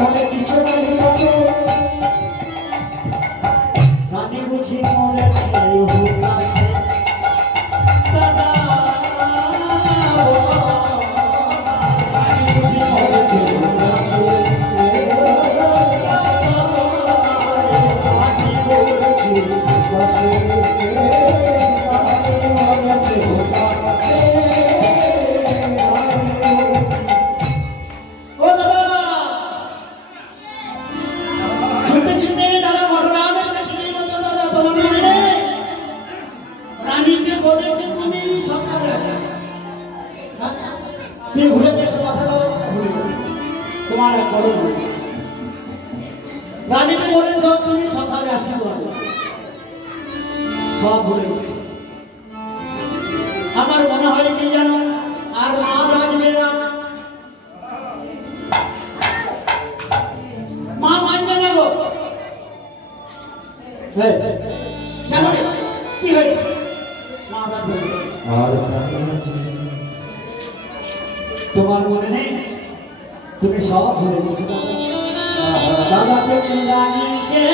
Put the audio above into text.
মনে কিছু নাই কাছে রানী বুঝি মনেছে হুকাছে দাদা রানী বুঝি মনেছে হুকাছে রানী বলেছে হুকাছে রানী মনেছে হুকাছে ভুলে গেছো কথা ভুলে গেছো তোমার এক বড় ভুল রানীকে বলেছ তুমি সকালে আশীর্বাদ সব ভুলে গেছো আমার মনে হয় কি জানো আর মা বাজবে না মা বাজবে না গো কেন কি হয়েছে মা বাজবে আর তোমার মনে নেই তুমি সব ভুলে গেছো দাদা তুমি রানীকে